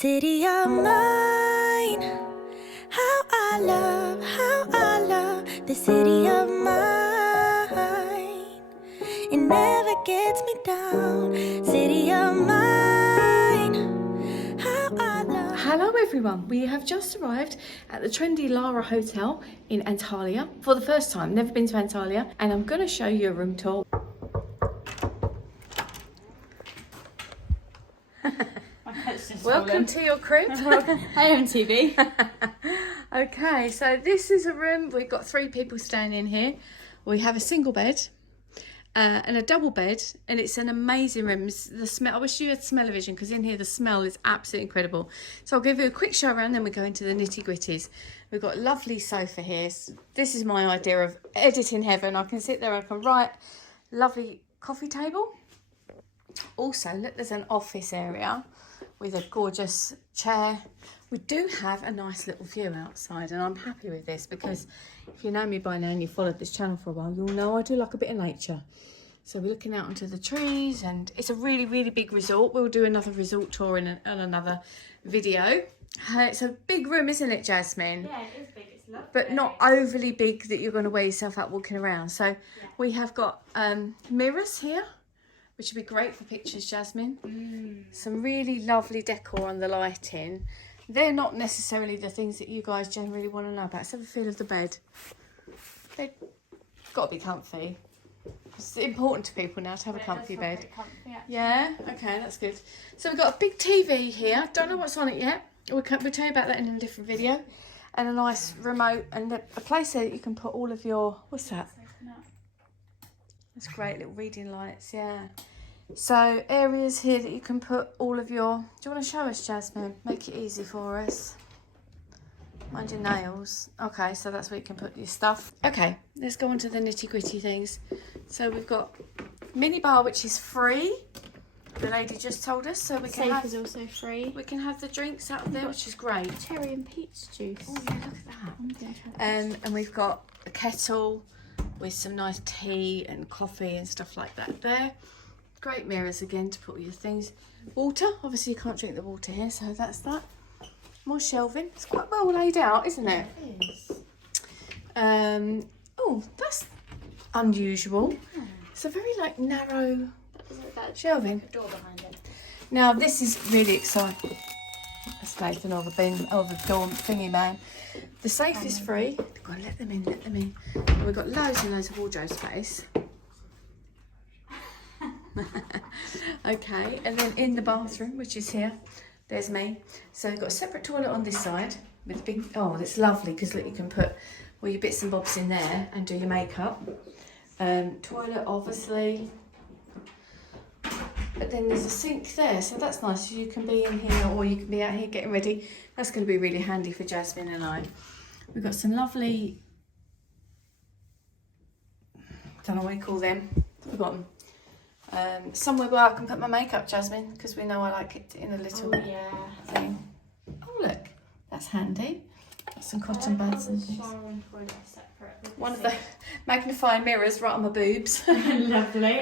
City of mine, how I love the city of mine. It never gets me down. City of mine, how I love. Hello everyone, we have just arrived at the Trendy Lara Hotel in Antalya for the first time. Never been to Antalya, and I'm going to show you a room tour. Welcome to your crib. Hi, MTV. Okay, so this is a room. We've got 3 people staying in here. We have a single bed and a double bed, and it's an amazing room. The smell, I wish you had smell-o-vision, because in here the smell is absolutely incredible. So I'll give you a quick show around, then we go into the nitty-gritties. We've got a lovely sofa here. This is my idea of editing heaven. I can sit there, I can write. Lovely coffee table. Also, look, there's an office area with a gorgeous chair. We do have a nice little view outside, and I'm happy with this because if you know me by now and you followed this channel for a while, you'll know I do like a bit of nature. So we're looking out onto the trees, and it's a really, really big resort. We'll do another resort tour in another video. It's a big room, isn't it, Jasmine? Yeah, it is big. It's lovely. But not overly big that you're going to wear yourself out walking around. So we have got mirrors here, which would be great for pictures, Jasmine. Some really lovely decor on the lighting. They're not necessarily the things that you guys generally want to know about. Let's have a feel of the bed. They've got to be comfy. It's important to people now to have a comfy bed. Yeah, okay, that's good. So we've got a big TV here. Don't know what's on it yet. We'll tell you about that in a different video. And a nice remote and a place there that you can put all of your... What's that? That's great, little reading lights, yeah. So areas here that you can put all of your... Do you want to show us, Jasmine? Make it easy for us. Mind your nails. Okay, so that's where you can put your stuff. Okay, let's go on to the nitty gritty things. So we've got mini bar, which is free. The lady just told us, so we can Safe have... is also free. We can have the drinks out of there, which is great. Cherry and peach juice. Oh yeah, look at that. And we've got a kettle with some nice tea and coffee and stuff like that there. Great mirrors again to put all your things. Water, obviously you can't drink the water here, so that's that. More shelving. It's quite well laid out, isn't it? It is. Oh, that's unusual. It's a very narrow shelving. Door behind it. Now this is really exciting. That's Nathan or the door thingy man. The safe is free. Go on, let them in. And we've got loads and loads of wardrobe space. Okay, and then in the bathroom, which is here, there's me. So we've got a separate toilet on this side with big. Oh, that's lovely because look, you can put all your bits and bobs in there and do your makeup. Toilet, obviously. But then there's a sink there, so that's nice. You can be in here or you can be out here getting ready. That's going to be really handy for Jasmine and I. We've got some lovely, don't know what you call them, forgotten. Somewhere where I can put my makeup, Jasmine, because we know I like it in a little thing. Oh look, that's handy. Got some cotton buds and things. One of the magnifying mirrors right on my boobs. Lovely.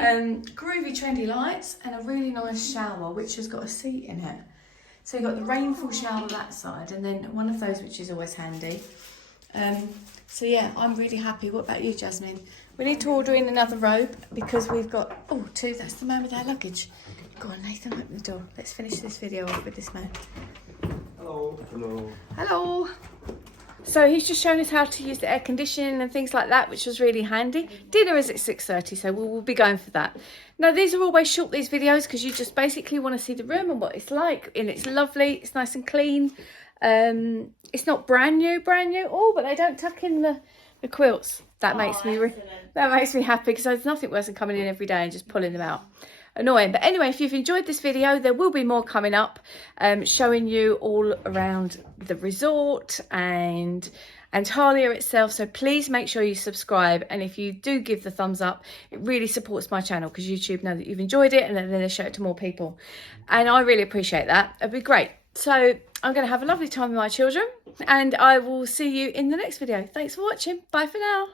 Groovy trendy lights and a really nice shower which has got a seat in it. So you've got the rainfall shower that side and then one of those which is always handy. So yeah, I'm really happy. What about you, Jasmine? We need to order in another robe because we've got 2. That's the man with our luggage. Go on, Nathan, open the door. Let's finish this video off with this man. Hello. Hello. Hello. So he's just shown us how to use the air conditioning and things like that, which was really handy. Dinner is at 6:30, so we'll be going for that. Now, these are always short, these videos, because you just basically want to see the room and what it's like. And it's lovely. It's nice and clean. It's not brand new. Oh, but they don't tuck in the quilts. That makes me happy because there's nothing worse than coming in every day and just pulling them out. Annoying. But anyway, if you've enjoyed this video, there will be more coming up, showing you all around the resort and Antalya itself. So please make sure you subscribe, and if you do give the thumbs up, it really supports my channel because YouTube know that you've enjoyed it and then they show it to more people, and I really appreciate that. It'd be great. So I'm going to have a lovely time with my children, and I will see you in the next video. Thanks for watching. Bye for now.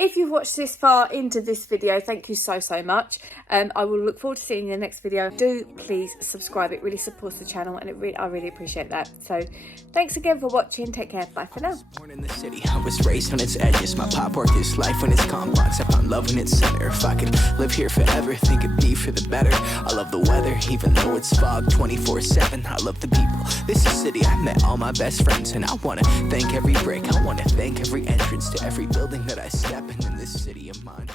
If you've watched this far into this video, thank you so much. I will look forward to seeing you in the next video. Do please subscribe, it really supports the channel, and I really appreciate that. So thanks again for watching. Take care. Bye for now. Born in the city, I was raised on its edges. My pop work is life when it's complex. I found love in its center. If I could live here forever, think it'd be for the better. I love the weather, even though it's fog 24/7. I love the people. This is the city I met all my best friends, and I wanna thank every brick. I wanna thank every entrance to every building that I step in this city of mine.